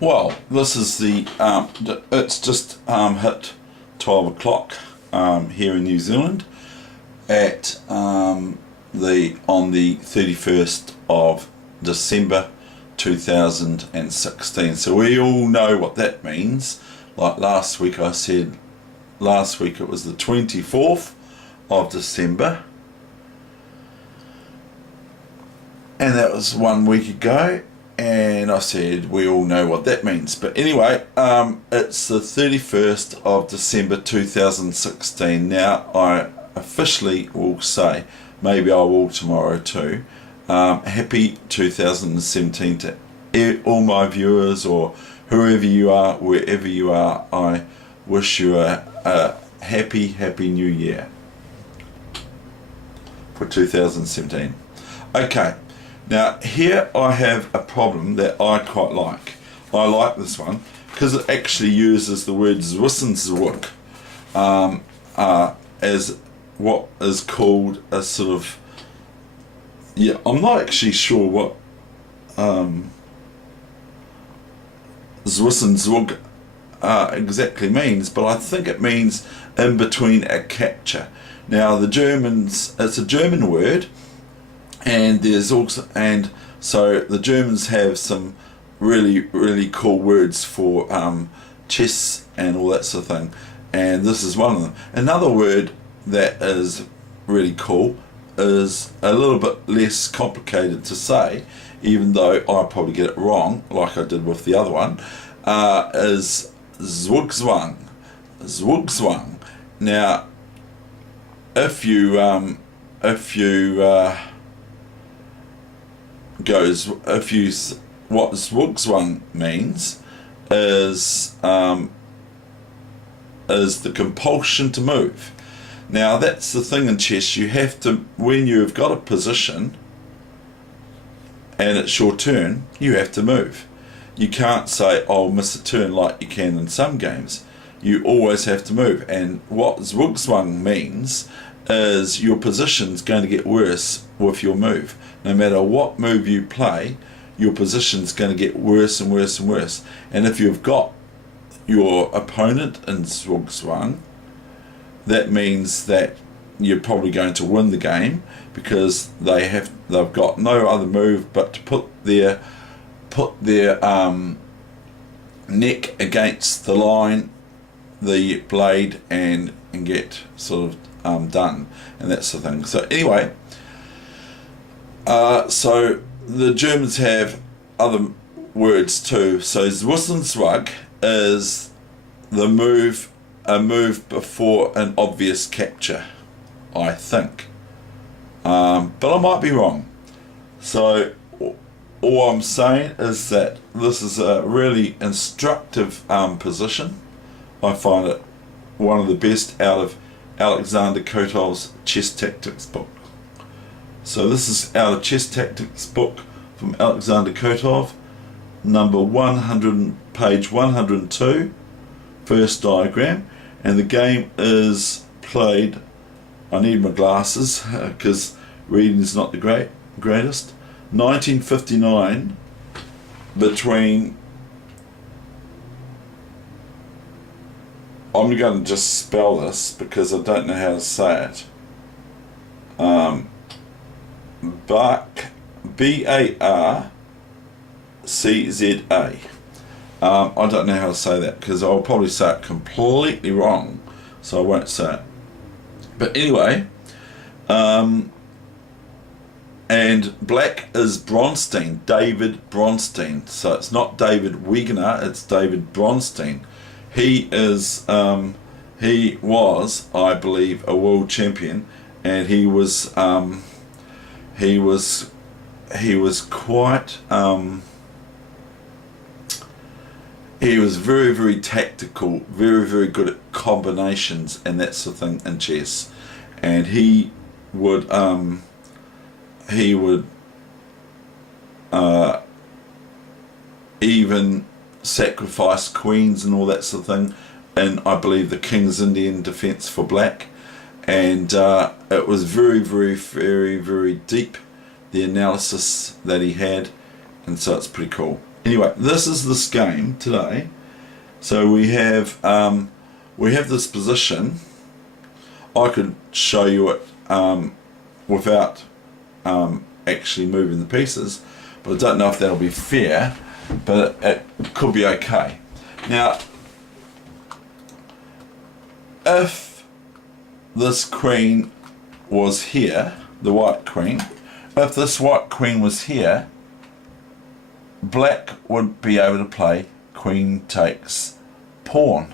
Well, this is it's just hit 12 o'clock here in New Zealand at on the 31st of December 2016. So we all know what that means. Like last week I said, last week it was the 24th of December, and that was 1 week ago, and I said we all know what that means. But anyway, it's the 31st of December 2016 now. I officially will say, maybe I will tomorrow too, happy 2017 to all my viewers, or whoever you are, wherever you are. I wish you a happy new year for 2017. Okay, now here I have a problem that I quite like. I like this one because it actually uses the word LessoNZ as what is called a sort of, I'm not actually sure what LessoNZ exactly means, but I think it means in between a capture. Now the Germans, it's a German word, and there's also, and so the Germans have some really cool words for chess and all that sort of thing, and this is one of them. Another word that is really cool is a little bit less complicated to say, even though I probably get it wrong like I did with the other one, is Zugzwang. Now if you what Zugzwang means is the compulsion to move. Now that's the thing in chess, you have to, when you've got a position and it's your turn, you have to move. You can't say, I'll miss a turn like you can in some games. You always have to move. And what Zugzwang means is your position's going to get worse with your move. No matter what move you play, your position's going to get worse and worse and worse. And if you've got your opponent in Zugzwang, that means that you're probably going to win the game, because they've got no other move but to put their neck against the line, the blade, and get sort of done, and that's the thing. So anyway, so the Germans have other words too. So LessoNZ is the move, a move before an obvious capture, I think, but I might be wrong. So all I'm saying is that this is a really instructive position. I find it one of the best out of Alexander Kotov's Chess Tactics book. So this is out of Chess Tactics book from Alexander Kotov, number 100, page 102, first diagram, and the game is played, I need my glasses because reading is not the greatest, 1959, between, I'm going to just spell this because I don't know how to say it, B-A-R-C-Z-A. I don't know how to say that because I'll probably say it completely wrong, so I won't say it. But anyway, and black is Bronstein, David Bronstein. So it's not David Weegenaar, it's David Bronstein. He is, he was, I believe, a world champion, and he was quite, he was very tactical, very good at combinations and that sort of thing in chess, and he would even sacrifice queens and all that sort of thing, and I believe the King's Indian defense for black, and it was very deep, the analysis that he had, and so it's pretty cool. Anyway, this is this game today. So we have this position. I could show you it without actually moving the pieces, but I don't know if that'll be fair, but it could be okay. Now, if this queen was here, the white queen, if this white queen was here, black would be able to play queen takes pawn,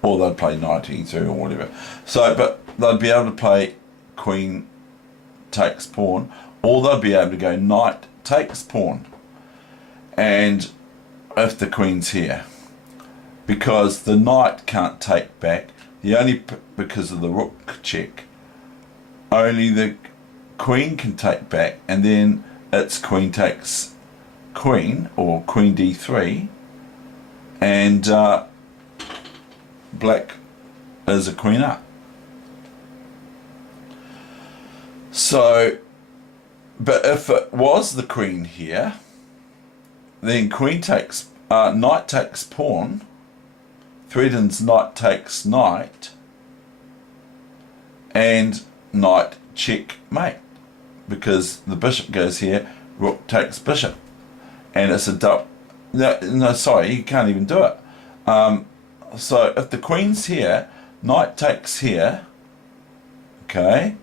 or they'd play knight e3 or whatever. So, but they'd be able to play queen takes pawn, or they'd be able to go knight takes pawn, and if the queen's here, because the knight can't take back, because of the rook check, only the queen can take back, and then it's queen takes queen, or queen d3, and black is a queen up. So, but if it was the queen here, then queen takes, knight takes pawn, threatens knight takes knight, and knight checkmate, because the bishop goes here, rook takes bishop, and it's a double. No, sorry, you can't even do it. So if the queen's here, knight takes here, okay,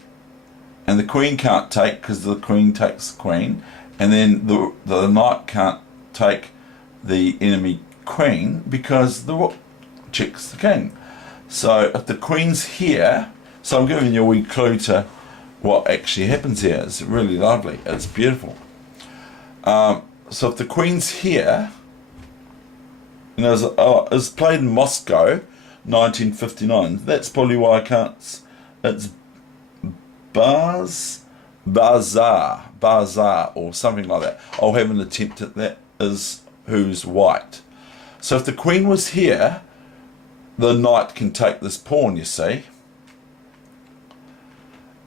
and the queen can't take because the queen takes the queen, and then the knight can't take the enemy queen because the rook checks the king. So if the queen's here, so I'm giving you a wee clue to what actually happens here. It's really lovely, it's beautiful. So if the queen's here, and it's played in Moscow, 1959. That's probably why I can't. It's Bazaar, or something like that. I'll have an attempt at that. Is who's white. So if the queen was here, the knight can take this pawn, you see,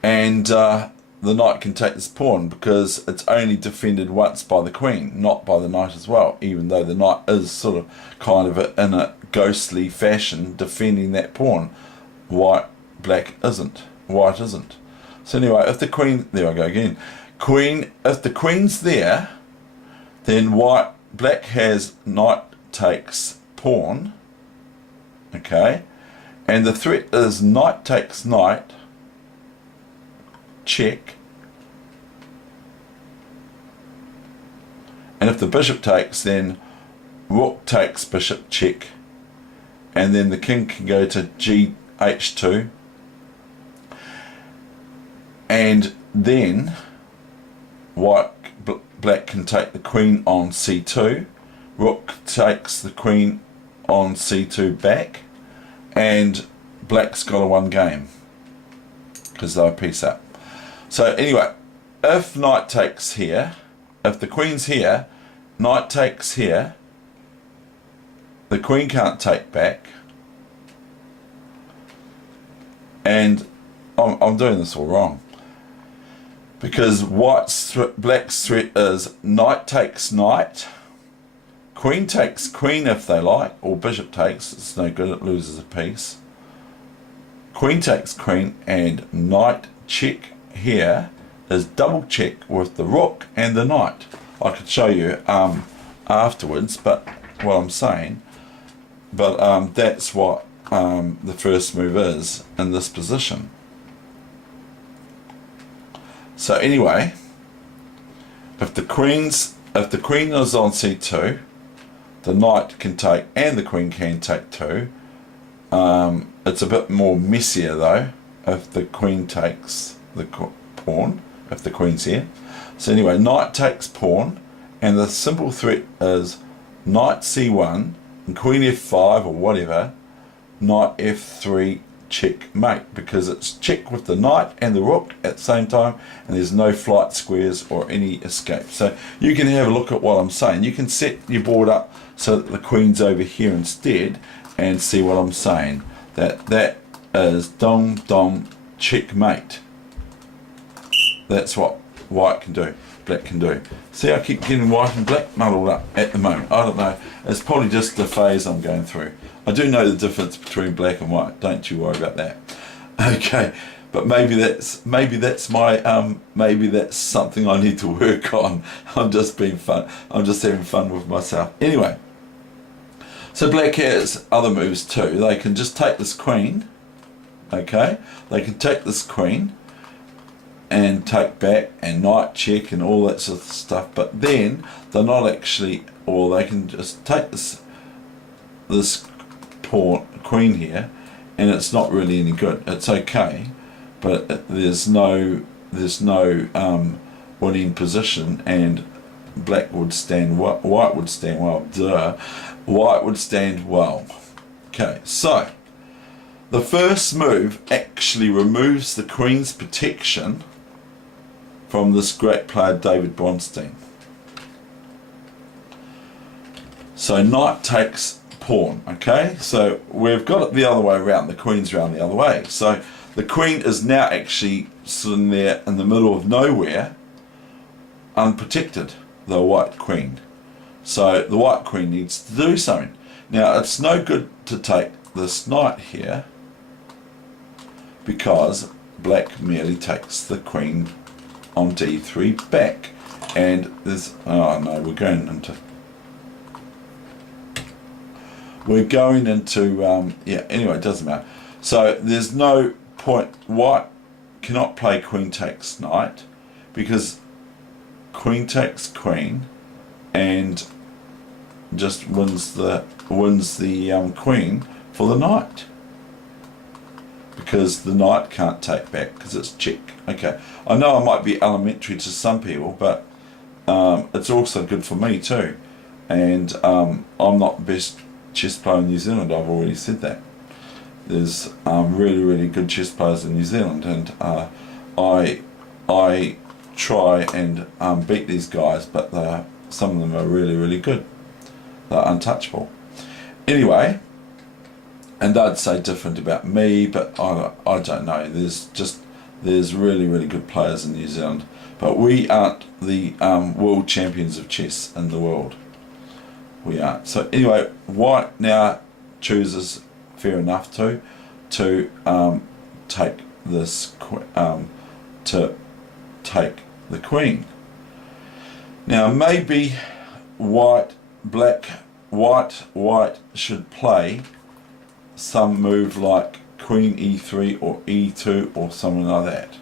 and the knight can take this pawn because it's only defended once by the queen, not by the knight as well, even though the knight is sort of kind of in a ghostly fashion defending that pawn. Black isn't. White isn't. So anyway, if the queen, there I go again. If the queen's there, then black has knight takes pawn, okay, and the threat is knight takes knight, check, and if the bishop takes, then rook takes bishop, check, and then the king can go to h2, and then black can take the queen on c2, rook takes the queen on c2 back, and black's got a one game because they're a piece up. So anyway, if knight takes here, if the queen's here, knight takes here, the queen can't take back, and I'm doing this all wrong, because black's threat is knight takes knight, queen takes queen if they like, or bishop takes, it's no good, it loses a piece, queen takes queen, and knight check here is double check with the rook and the knight. I could show you afterwards, but what I'm saying, but that's what the first move is in this position. So anyway, if the queen is on c2, the knight can take and the queen can take two. It's a bit more messier though if the queen takes the pawn, if the queen's here. So anyway, knight takes pawn, and the simple threat is knight c1 and queen f5 or whatever, knight f3 checkmate, because it's check with the knight and the rook at the same time, and there's no flight squares or any escape. So you can have a look at what I'm saying. You can set your board up so that the queen's over here instead, and see what I'm saying. That is dom checkmate. That's what white can do. black can do. See, I keep getting white and black muddled up at the moment. I don't know. It's probably just the phase I'm going through. I do know the difference between black and white. Don't you worry about that. Okay, but maybe that's my maybe that's something I need to work on. I'm just being fun. I'm just having fun with myself. Anyway, so black has other moves too. They can just take this queen. Okay, they can take this queen and take back and knight check and all that sort of stuff, but then they're not actually, or they can just take this pawn queen here, and it's not really any good. It's okay, but there's no winning position, and black would stand white would stand well. White would stand well. Okay, so the first move actually removes the queen's protection from this great player David Bronstein. So knight takes pawn, okay? So we've got it the other way around, the queen's round the other way. So the queen is now actually sitting there in the middle of nowhere, unprotected, the white queen. So the white queen needs to do something. Now it's no good to take this knight here, because black merely takes the queen on d3 back, and there's, oh no, we're going into yeah, anyway, it doesn't matter. So there's no point. White cannot play queen takes knight, because queen takes queen and just wins the queen for the knight, because the knight can't take back because it's check. Okay, I know I might be elementary to some people, but it's also good for me too. And I'm not the best chess player in New Zealand, I've already said that. There's really, really good chess players in New Zealand, and I try and beat these guys, but some of them are really, really good. They're untouchable. Anyway, and they'd say different about me, but I don't know. There's really, really good players in New Zealand, but we aren't the world champions of chess in the world. We aren't. So anyway, white now chooses, fair enough, to take this to take the queen. Now maybe white should play some move like queen e3 or e2 or something like that,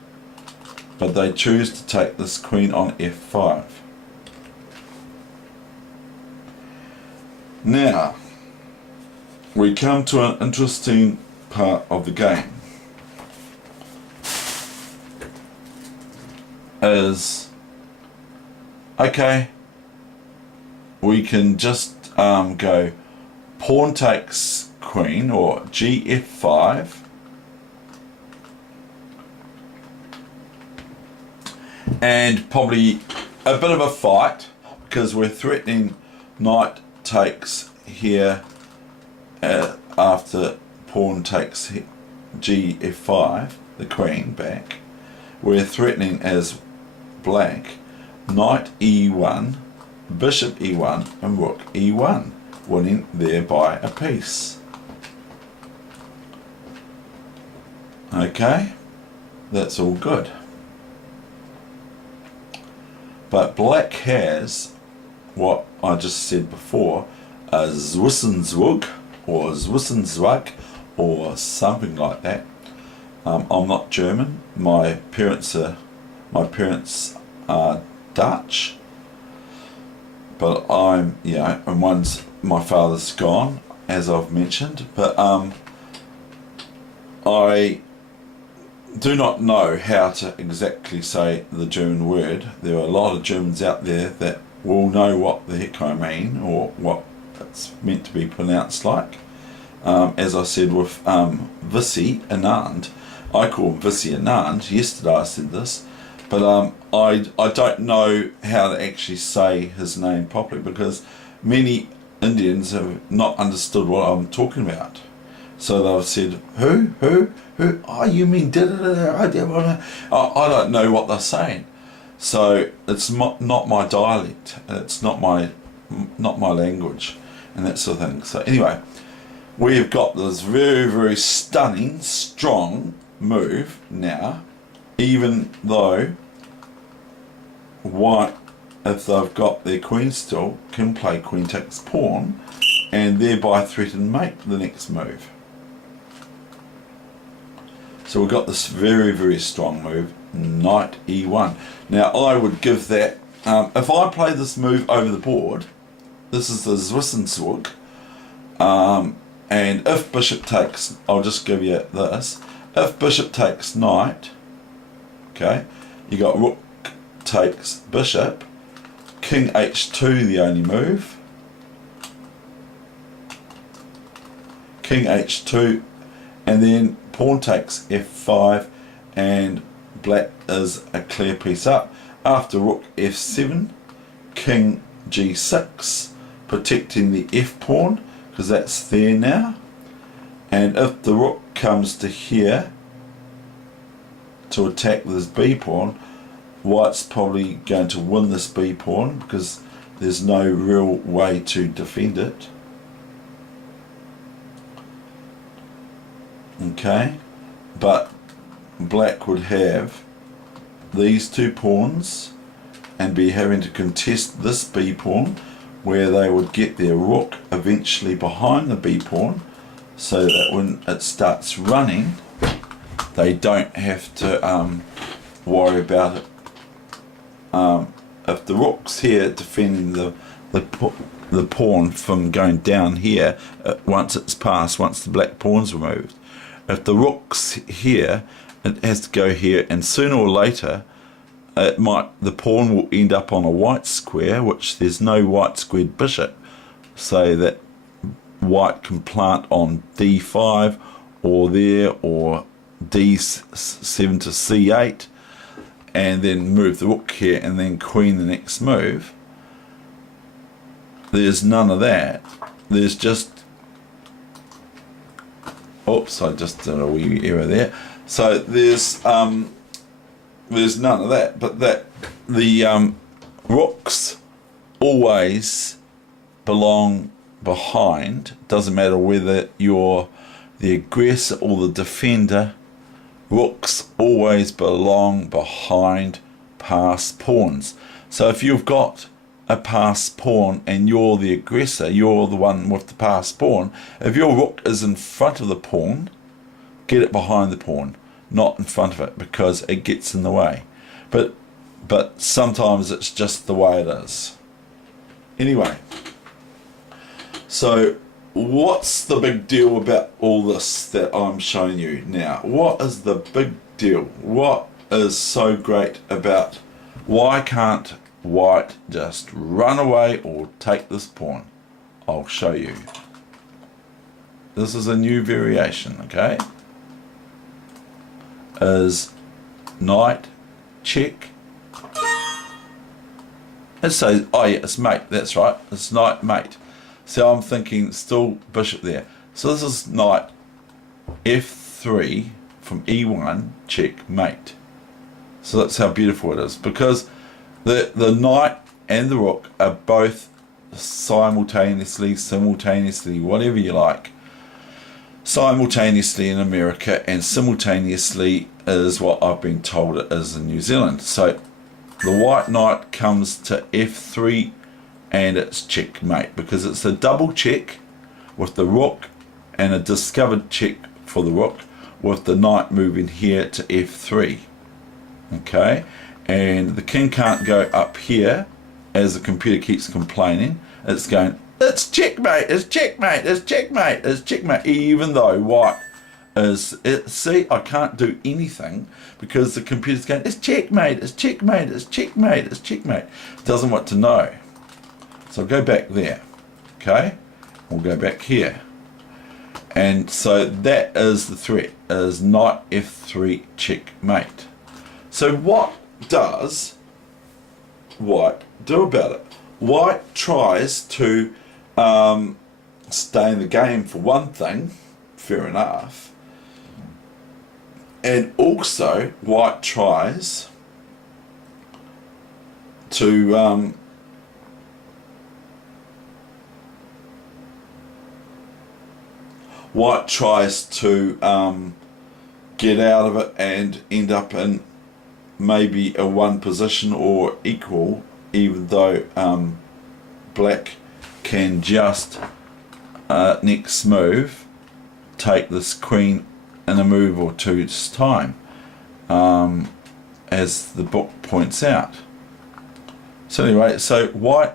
but they choose to take this queen on f5. Now we come to an interesting part of the game, is okay, we can just go pawn takes queen, or gf5, and probably a bit of a fight, because we're threatening knight takes here after pawn takes gf5, the queen back. We're threatening as black knight e1, bishop e1 and rook e1, winning thereby a piece. Okay, that's all good. But black has what I just said before, a Zwissenswug or Zwissenswag or something like that. I'm not German. My parents are Dutch, but I'm, you know, and my father's gone, as I've mentioned, but I do not know how to exactly say the German word. There are a lot of Germans out there that will know what the heck I mean, or what it's meant to be pronounced like. As I said with Vissi Anand, I call him Vissi Anand. Yesterday I said this, but I don't know how to actually say his name properly, because many Indians have not understood what I'm talking about. So they've said, who? Oh, you mean da da da da? I don't know what they're saying. So it's not my dialect, it's not my language, and that sort of thing. So anyway, we've got this very, very stunning, strong move now, even though white, if they've got their queen still, can play queen takes pawn and thereby threaten mate the next move. So we've got this very, very strong move, knight e1. Now I would give that, if I play this move over the board, this is the LessoNZ, and if bishop takes, I'll just give you this, if bishop takes knight, okay, you got rook takes bishop, king h2 the only move, king h2, and then pawn takes f5, and black is a clear piece up. After rook f7, king g6, protecting the f pawn because that's there now. And if the rook comes to here to attack this b pawn, white's probably going to win this b pawn because there's no real way to defend it. Okay, but black would have these two pawns and be having to contest this b pawn, where they would get their rook eventually behind the b pawn, so that when it starts running they don't have to worry about it. If the rook's here defending the pawn from going down here, once it's passed, once the black pawn's removed, if the rook's here, it has to go here, and sooner or later the pawn will end up on a white square, which there's no white squared bishop, so that white can plant on d5 or there, or d7 to c8, and then move the rook here and then queen the next move. There's none of that. There's just, oops, I just did a wee error there. So there's none of that, but that the rooks always belong behind. Doesn't matter whether you're the aggressor or the defender, rooks always belong behind passed pawns. So if you've got a passed pawn and you're the aggressor, you're the one with the passed pawn, if your rook is in front of the pawn, get it behind the pawn, not in front of it, because it gets in the way. But sometimes it's just the way it is. Anyway, so what's the big deal about all this that I'm showing you now? What is the big deal? What is so great about, why can't white just run away or take this pawn? I'll show you. This is a new variation, okay? Is knight check. It says, oh yeah, it's mate, that's right, it's knight mate. So I'm thinking still bishop there. So this is knight f3 from e1 check mate. So that's how beautiful it is, because the knight and the rook are both simultaneously, whatever you like, simultaneously in America, and simultaneously is what I've been told it is in New Zealand. So the white knight comes to f3 and it's checkmate, because it's a double check with the rook and a discovered check for the rook, with the knight moving here to f3. Okay, and the king can't go up here, as the computer keeps complaining. It's going, it's checkmate, it's checkmate, it's checkmate, it's checkmate, even though white is, see, I can't do anything because the computer's going, it's checkmate, it's checkmate, it's checkmate, it's checkmate. It doesn't want to know. So I'll go back there, okay? We'll go back here. And so that is the threat, is knight f3 checkmate. So what does white do about it? White tries to stay in the game for one thing, fair enough, and also white tries to white tries to get out of it and end up in maybe a one position or equal, even though black can just next move take this queen in a move or two's time, as the book points out. So anyway, so white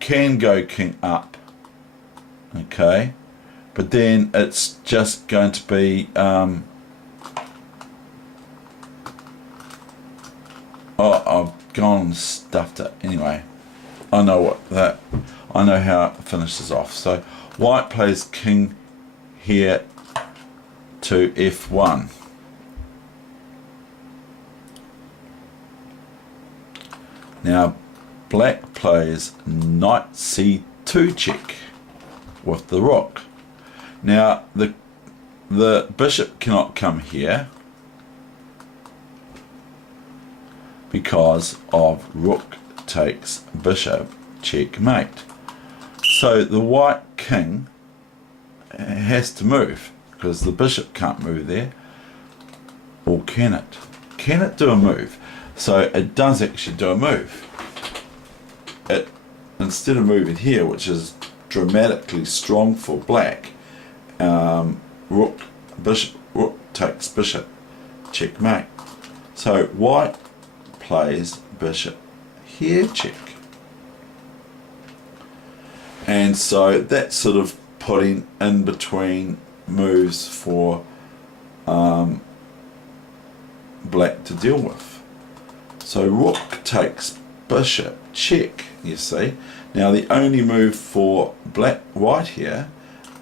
can go king up, okay, but then it's just going to be oh, I've gone and stuffed it. Anyway, I know how it finishes off. So white plays king here to f1. Now black plays knight c2 check with the rook. Now the bishop cannot come here because of rook takes bishop checkmate. So the white king has to move because the bishop can't move there. Or can it? Can it do a move? So it does actually do a move. It, instead of moving here, which is dramatically strong for black, rook takes bishop checkmate. So white plays bishop here check, and so that's sort of putting in between moves for black to deal with. So rook takes bishop check, you see. Now the only move for white here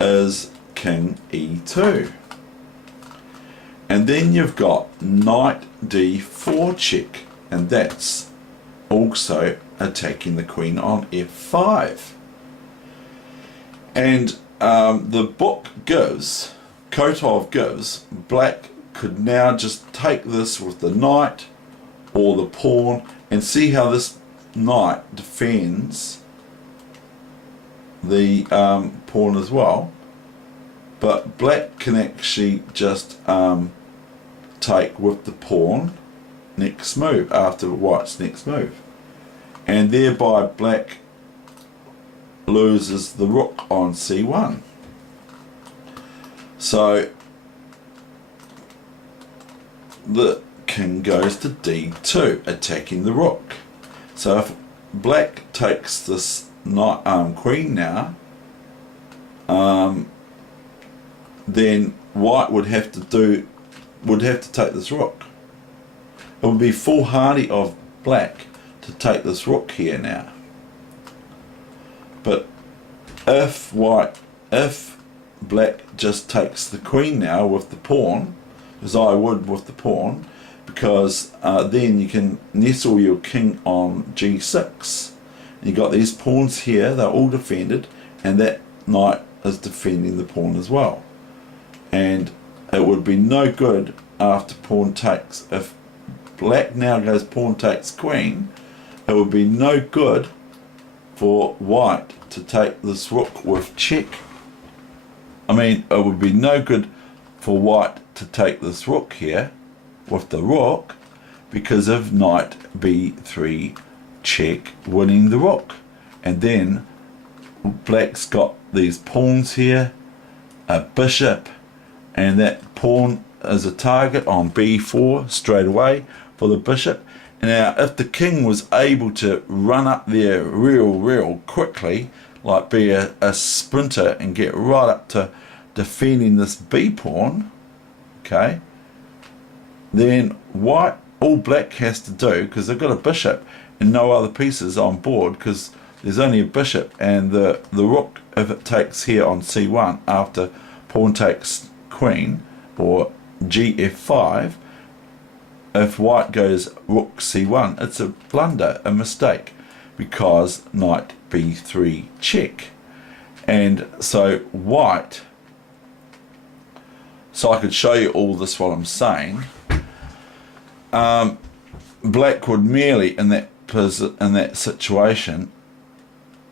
is king e2, and then you've got knight d4 check, and that's also attacking the queen on f5. And the book gives, Kotov gives, black could now just take this with the knight or the pawn and see how this knight defends the pawn as well. But black can actually just take with the pawn next move after white's next move, and thereby black loses the rook on c1. So the king goes to d2, attacking the rook. So if black takes this queen now, then white would have to take this rook. It would be foolhardy of black to take this rook here now. But if black just takes the queen now with the pawn, as I would with the pawn, because then you can nestle your king on g6. You got these pawns here, they're all defended, and that knight is defending the pawn as well. And it would be no good after pawn takes. If black now goes pawn takes queen, it would be no good for white to take this rook with check. I mean, it would be no good for white to take this rook here with the rook, because of knight b3 check winning the rook. And then black's got these pawns here, a bishop, and that pawn is a target on b4 straight away for the bishop. Now if the king was able to run up there real quickly, like be a sprinter and get right up to defending this b pawn, okay, then all black has to do, because they've got a bishop and no other pieces on board, because there's only a bishop and the rook, if it takes here on c1 after pawn takes queen, or gf5, if white goes rook c1, it's a blunder, a mistake, because knight b3 check. And so white, so I could show you all this while I'm saying, black would merely in that in that situation,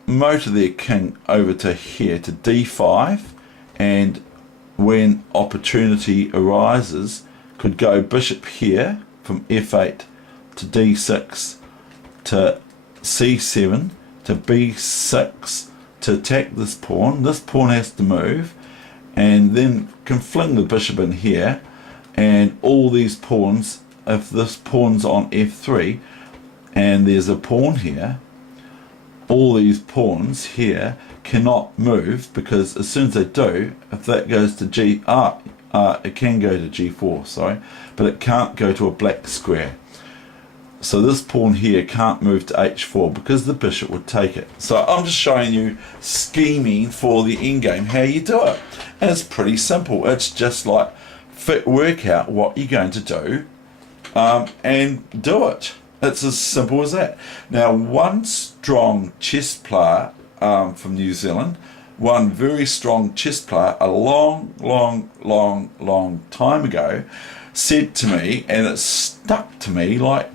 motor their king over to here to d5, and when opportunity arises, could go bishop here from f8 to d6 to c7 to b6 to attack this pawn. This pawn has to move, and then can fling the bishop in here, and all these pawns, if this pawn's on f3 and there's a pawn here, all these pawns here cannot move, because as soon as they do, if that goes to it can go to g4, sorry, but it can't go to a black square. So this pawn here can't move to h4 because the bishop would take it. So I'm just showing you scheming for the endgame, how you do it. And it's pretty simple. It's just like work out what you're going to do and do it. It's as simple as that. Now, one strong chess player from New Zealand, one very strong chess player a long time ago said to me, and it stuck to me like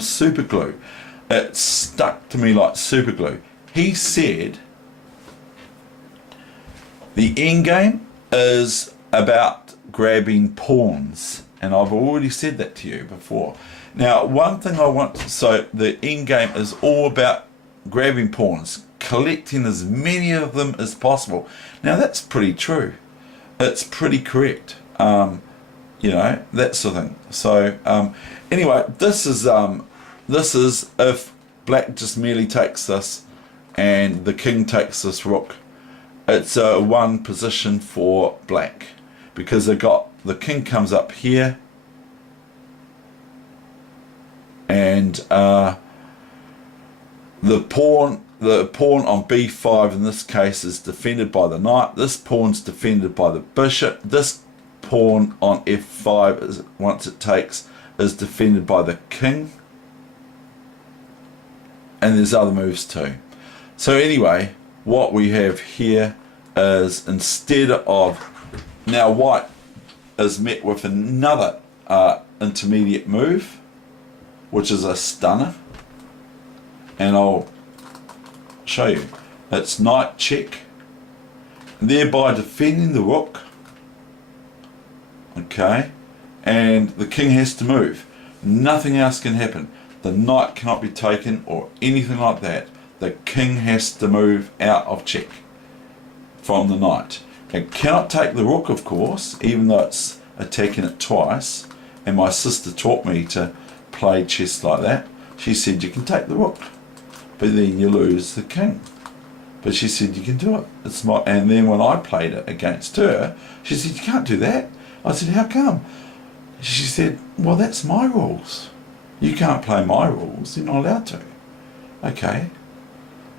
super glue. It stuck to me like super glue. He said, the end game is about grabbing pawns, and I've already said that to you before. Now, one thing I want to, so the end game is all about grabbing pawns, collecting as many of them as possible. Now, that's pretty true. It's pretty correct. You know, that sort of thing. So anyway, this is if black just merely takes this and the king takes this rook, it's a one position for black, because they got the king comes up here, and the pawn on b5 in this case is defended by the knight. This pawn's defended by the bishop. This pawn on f5 is, once it takes, is defended by the king, and there's other moves too. So anyway, what we have here is, instead of, now white is met with another intermediate move, which is a stunner, and I'll show you. It's knight check, thereby defending the rook. Okay, and the king has to move. Nothing else can happen. The knight cannot be taken or anything like that. The king has to move out of check from the knight. It cannot take the rook, of course, even though it's attacking it twice. And my sister taught me to play chess like that. She said you can take the rook, but then you lose the king. But she said you can do it. It's my, and then when I played it against her, she said you can't do that. I said, how come? She said, well, that's my rules. You can't play my rules. You're not allowed to. Okay.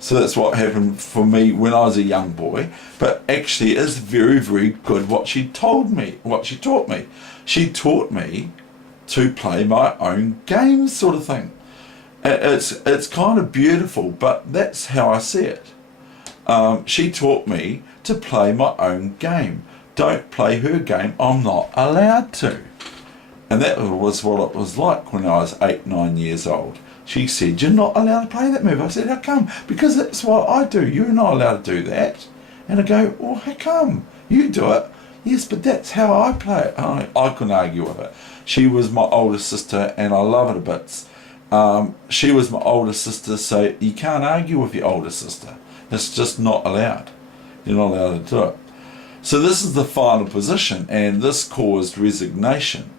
So that's what happened for me when I was a young boy. But actually, it's very, very good what she told me, what she taught me. She taught me to play my own game, sort of thing. It's kind of beautiful, but that's how I see it. She taught me to play my own game. Don't play her game. I'm not allowed to. And that was what it was like when I was 8, 9 years old. She said, you're not allowed to play that move. I said, how come? Because that's what I do. You're not allowed to do that. And I go, well, how come? You do it. Yes, but that's how I play it. I couldn't argue with it. She was my older sister, and I love her to bits. She was my older sister, so you can't argue with your older sister. It's just not allowed. You're not allowed to do it. So this is the final position, and this caused resignation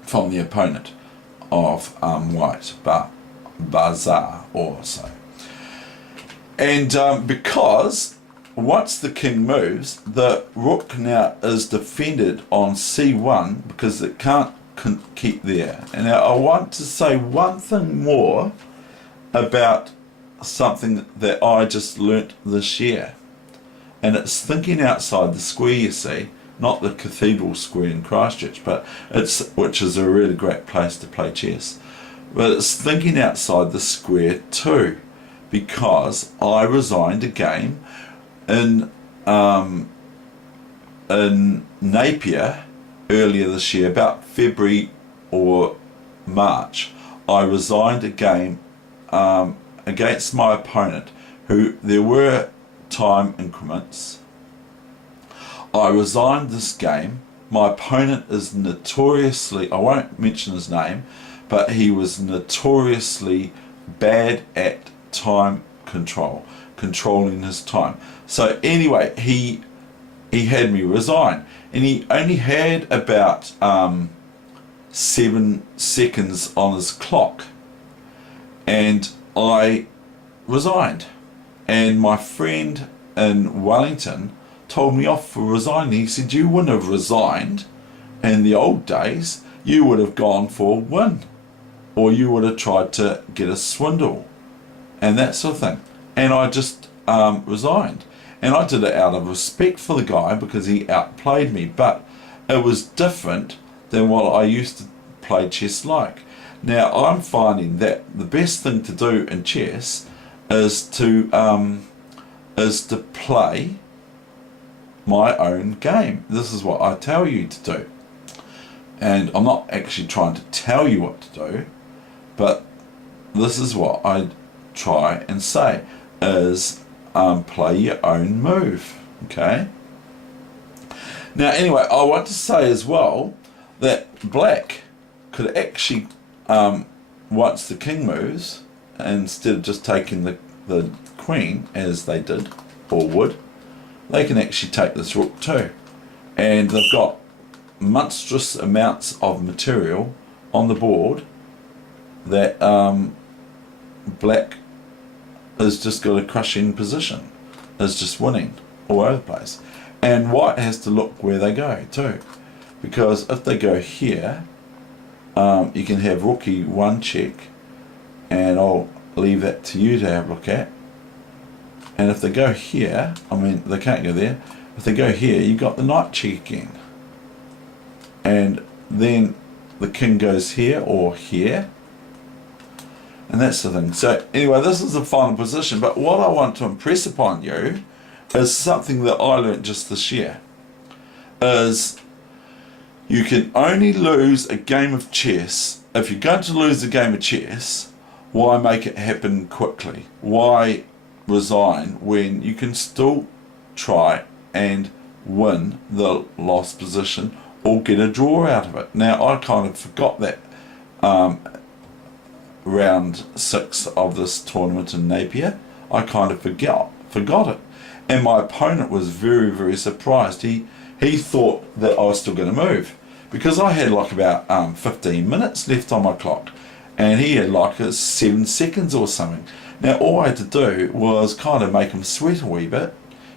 from the opponent of white, Bazaar also. And because once the king moves, the rook now is defended on c1 because it can't keep there. And now I want to say one thing more about something that I just learnt this year. And it's thinking outside the square, you see, not the cathedral square in Christchurch, but which is a really great place to play chess. But it's thinking outside the square too, because I resigned a game in Napier earlier this year, about February or March. I resigned a game against my opponent, who there were time increments. I resigned this game. My opponent is notoriously, I won't mention his name, but he was notoriously bad at time controlling his time. So anyway, he had me resign, and he only had about 7 seconds on his clock, and I resigned. And my friend in Wellington told me off for resigning. He said, you wouldn't have resigned in the old days, you would have gone for a win, or you would have tried to get a swindle and that sort of thing. And I just resigned, and I did it out of respect for the guy because he outplayed me, but it was different than what I used to play chess like. Now I'm finding that the best thing to do in chess is to play my own game. This is what I tell you to do, and I'm not actually trying to tell you what to do, but this is what I try and say is play your own move. Okay, now anyway, I want to say as well that black could actually once the king moves, instead of just taking the queen as they did or would, they can actually take this rook too, and they've got monstrous amounts of material on the board that black has just got a crushing position, is just winning all over the place. And white has to look where they go too, because if they go here, you can have rook e1 check, and I'll leave that to you to have a look at. And if they go here, I mean they can't go there, if they go here you've got the knight check again, and then the king goes here or here, and that's the thing. So anyway, this is the final position, but what I want to impress upon you is something that I learnt just this year, is you can only lose a game of chess. If you're going to lose a game of chess, why make it happen quickly? Why resign when you can still try and win the lost position or get a draw out of it? Now I kind of forgot that round 6 of this tournament in Napier. I kind of forgot it, and my opponent was very, very surprised. He thought that I was still going to move, because I had like about 15 minutes left on my clock, and he had like 7 seconds or something. Now all I had to do was kind of make him sweat a wee bit.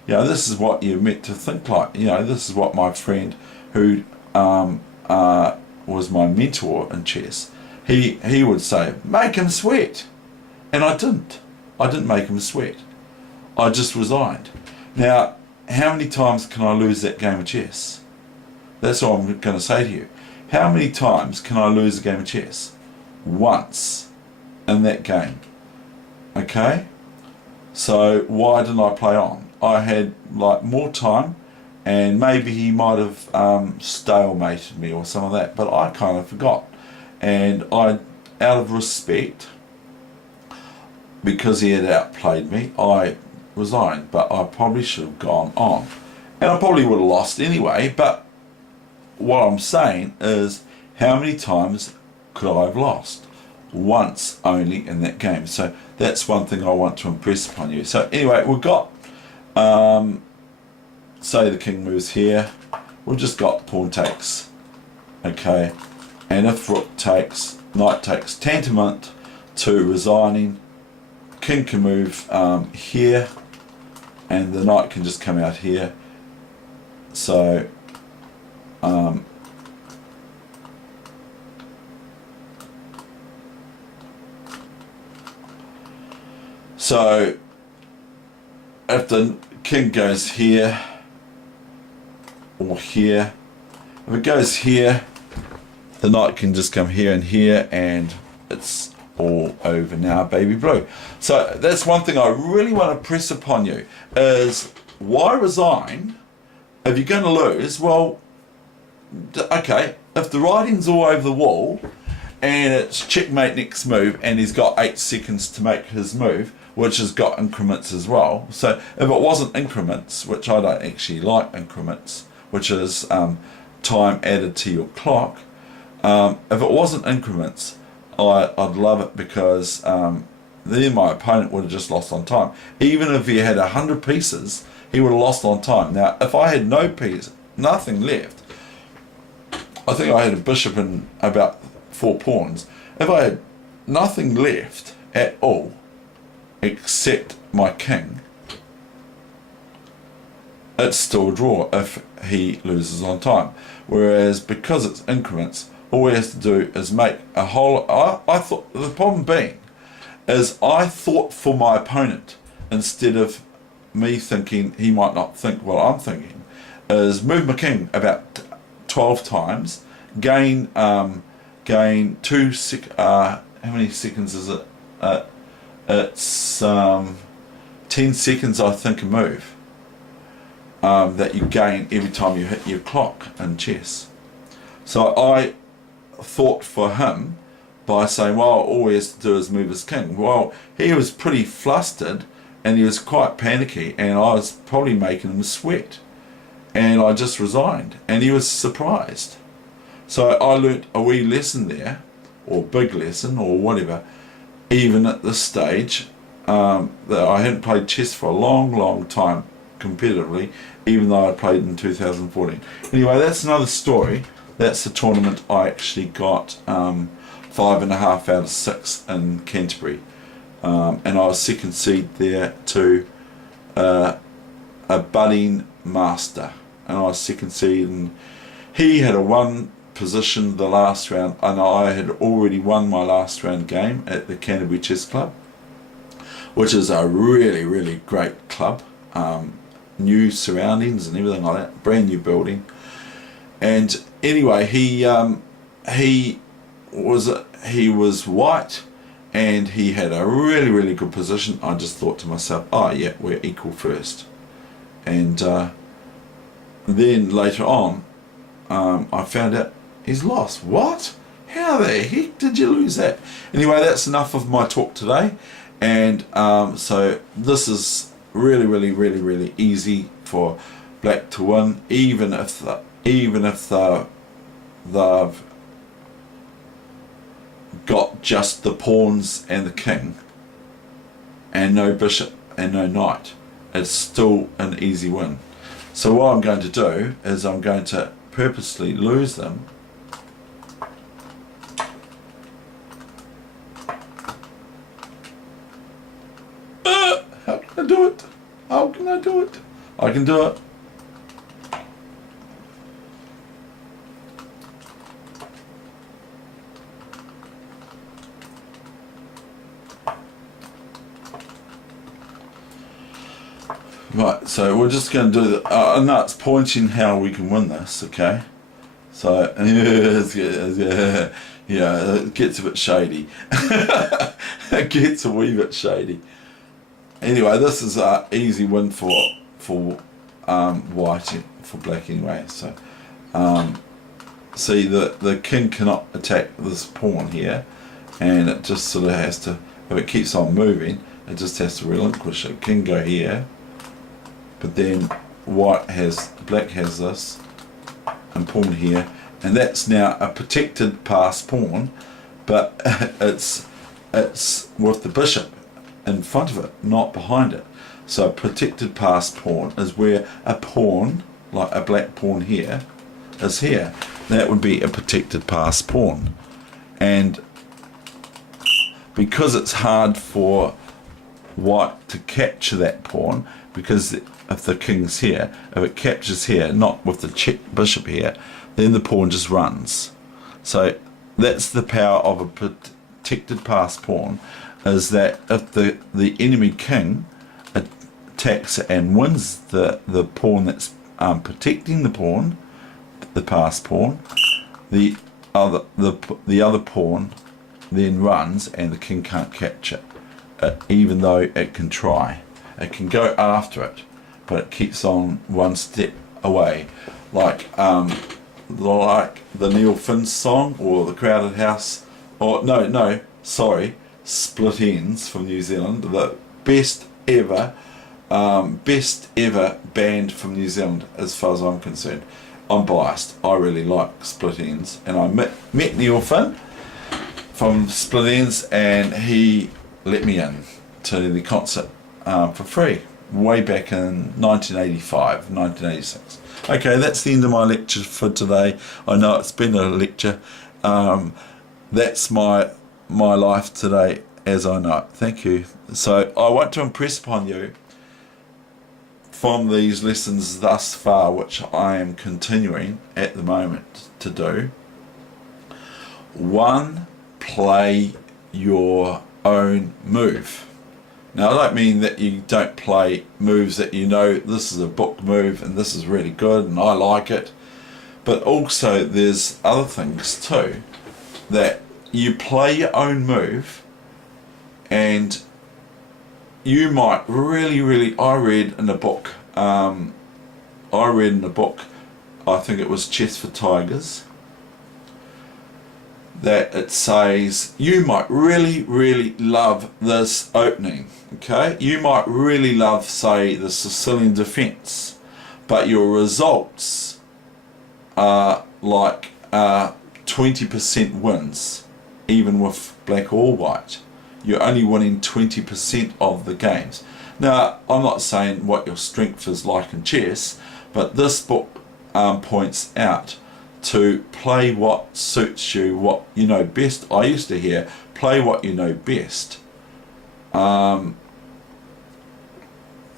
You know, this is what you're meant to think like. You know, this is what my friend who was my mentor in chess, he would say, make him sweat. And I didn't make him sweat. I just resigned. Now, how many times can I lose that game of chess? That's what I'm going to say to you. How many times can I lose a game of chess? Once in that game. Okay? So why didn't I play on? I had like more time, and maybe he might have stalemated me or some of that, but I kind of forgot. And I, out of respect, because he had outplayed me, I resigned, but I probably should have gone on. And I probably would have lost anyway, but what I'm saying is, how many times could I have lost? Once only in that game. So that's one thing I want to impress upon you. So anyway, we've got, say the king moves here, we've just got pawn takes. Okay, and if rook takes, knight takes, tantamount to resigning. King can move here, and the knight can just come out here. So so if the king goes here or here, if it goes here, the knight can just come here and here, and it's all over now, baby blue. So that's one thing I really want to press upon you, is why resign if you're going to lose? Well, okay, if the writing's all over the wall and it's checkmate next move, and he's got 8 seconds to make his move, which has got increments as well. So if it wasn't increments, which I don't actually like increments, which is time added to your clock, if it wasn't increments, I'd love it, because then my opponent would have just lost on time. Even if he had 100 pieces, he would have lost on time. Now, if I had no piece, nothing left, I think I had a bishop and about 4 pawns. If I had nothing left at all, except my king, it's still a draw if he loses on time. Whereas because it's increments, all he has to do is make a whole... I thought, the problem being is I thought for my opponent instead of me thinking he might not think what I'm thinking, is move my king about 12 times, gain 2 how many seconds is it? It's 10 seconds, I think, a move that you gain every time you hit your clock in chess. So I thought for him by saying, well, all he has to do is move his king. Well, he was pretty flustered and he was quite panicky, and I was probably making him sweat, and I just resigned, and he was surprised. So I learnt a wee lesson there, or big lesson, or whatever, even at this stage, that I hadn't played chess for a long time competitively, even though I played in 2014. Anyway, that's another story. That's the tournament I actually got 5.5 out of 6 in Canterbury, and I was second seed there to a budding master, and I was second seed, and he had a 1 position the last round, and I had already won my last round game at the Canterbury Chess Club, which is a really great club, new surroundings and everything like that, brand new building. And anyway, he was white, and he had a really good position. I just thought to myself, oh yeah, we're equal first. And then later on, I found out he's lost. What? How the heck did you lose that? Anyway, that's enough of my talk today. And so this is really easy for black to win, even if they've got just the pawns and the king and no bishop and no knight. It's still an easy win. So what I'm going to do is I'm going to purposely lose them how can I do it? How can I do it? I can do it. Right, so we're just going to do the... no, it's pointing how we can win this, okay? So, yeah, it gets a bit shady. It gets a wee bit shady. Anyway, this is an easy win for white, for black anyway. So, see, the king cannot attack this pawn here, and it just sort of has to, if it keeps on moving, it just has to relinquish it. King go here, but then black has this, and pawn here, and that's now a protected pass pawn, but it's with the bishop in front of it, not behind it. So a protected pass pawn is where a pawn, like a black pawn here, is here. That would be a protected pass pawn. And because it's hard for white to capture that pawn, because if the king's here, if it captures here, not with the bishop here, then the pawn just runs. So that's the power of a protected pass pawn, is that if the enemy king attacks and wins the pawn that's protecting the pawn, the pass pawn, the other pawn then runs, and the king can't capture it, even though it can try. It can go after it, but it keeps on one step away, like the Neil Finn song, or the Crowded House, or no, sorry, Split Ends from New Zealand, the best ever band from New Zealand as far as I'm concerned. I'm biased. I really like Split Ends, and I met Neil Finn from Split Ends, and he let me in to the concert for free way back in 1985, 1986. Okay, that's the end of my lecture for today. I know it's been a lecture. That's my life today as I know it. Thank you. So I want to impress upon you from these lessons thus far, which I am continuing at the moment to do. 1, play your own move. Now I don't mean that you don't play moves that you know this is a book move and this is really good and I like it, but also there's other things too, that you play your own move and you might really, I read in a book, I think it was Chess for Tigers, that it says you might really love this opening, okay? You might really love, say, the Sicilian defence, but your results are like 20% wins, even with black or white. You're only winning 20% of the games. Now, I'm not saying what your strength is like in chess, but this book points out to play what suits you, what you know best. I used to hear, play what you know best. And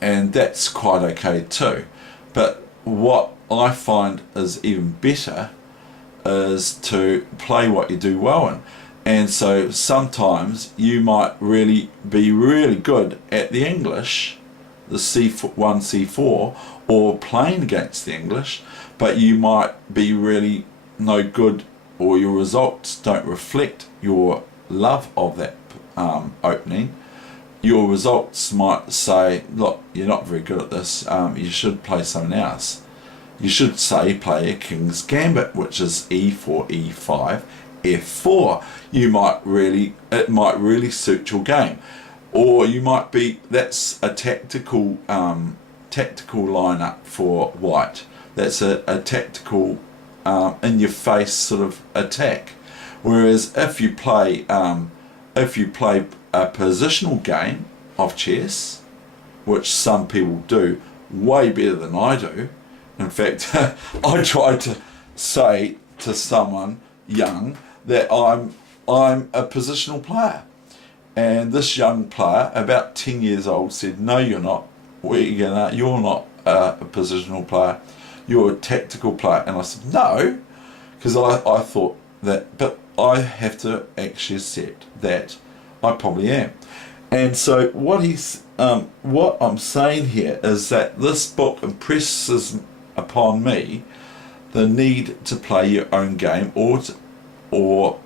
that's quite okay too. But what I find is even better is to play what you do well in. And so sometimes you might really be really good at the English, the C1, C4, or playing against the English, but you might be really no good, or your results don't reflect your love of that opening. Your results might say, look, you're not very good at this, you should play something else. You should say play a King's Gambit, which is E4, E5, F4. It might really suit your game. Or you might be, that's a tactical lineup for white. That's a tactical in your face sort of attack. Whereas if you play a positional game of chess, which some people do way better than I do. In fact, I tried to say to someone young that I'm a positional player, and this young player, about 10 years old, said, "No, you're not. Weegenaar, you're not a positional player. You're a tactical player." And I said, "No," because I thought that, but I have to actually accept that I probably am. And so what I'm saying here is that this book impresses upon me the need to play your own game or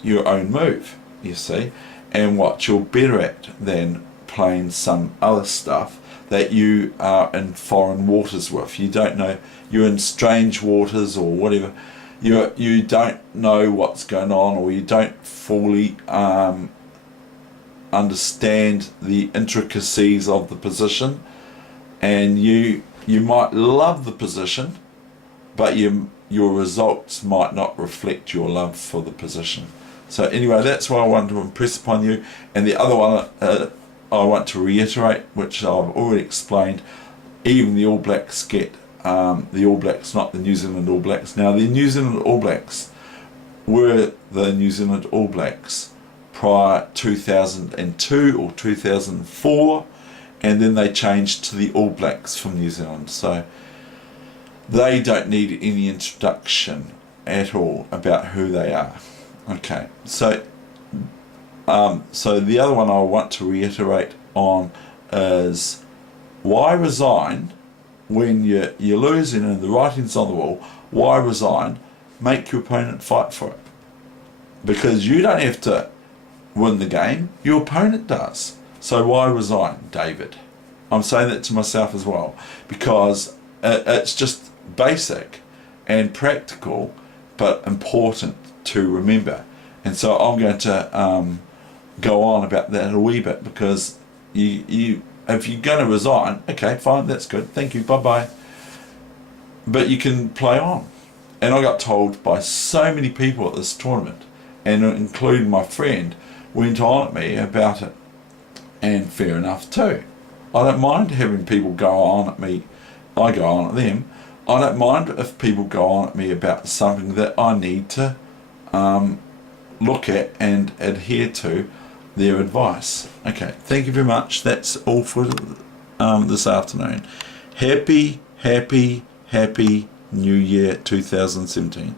your own move, you see, and what you're better at than playing some other stuff that you are in foreign waters with. You don't know, you're in strange waters or whatever. You don't know what's going on, or you don't fully understand the intricacies of the position, and you might love the position, but your results might not reflect your love for the position. So anyway, that's what I wanted to impress upon you. And the other one I want to reiterate, which I've already explained, even the All Blacks get, the All Blacks, not the New Zealand All Blacks. Now the New Zealand All Blacks were the New Zealand All Blacks prior 2002 or 2004, and then they changed to the All Blacks from New Zealand. So they don't need any introduction at all about who they are. Okay, so the other one I want to reiterate on is, why resign when you're losing and the writing's on the wall? Why resign? Make your opponent fight for it, because you don't have to win the game, your opponent does. So why resign, David? I'm saying that to myself as well, because it's just basic and practical, but important to remember. And so I'm going to go on about that a wee bit, because you if you're going to resign, okay, fine, that's good, thank you, bye-bye. But you can play on. And I got told by so many people at this tournament, and including my friend, went on at me about it. And fair enough too. I don't mind having people go on at me. I go on at them. I don't mind if people go on at me about something that I need to look at and adhere to their advice. Okay, thank you very much. That's all for this afternoon. Happy New Year 2017.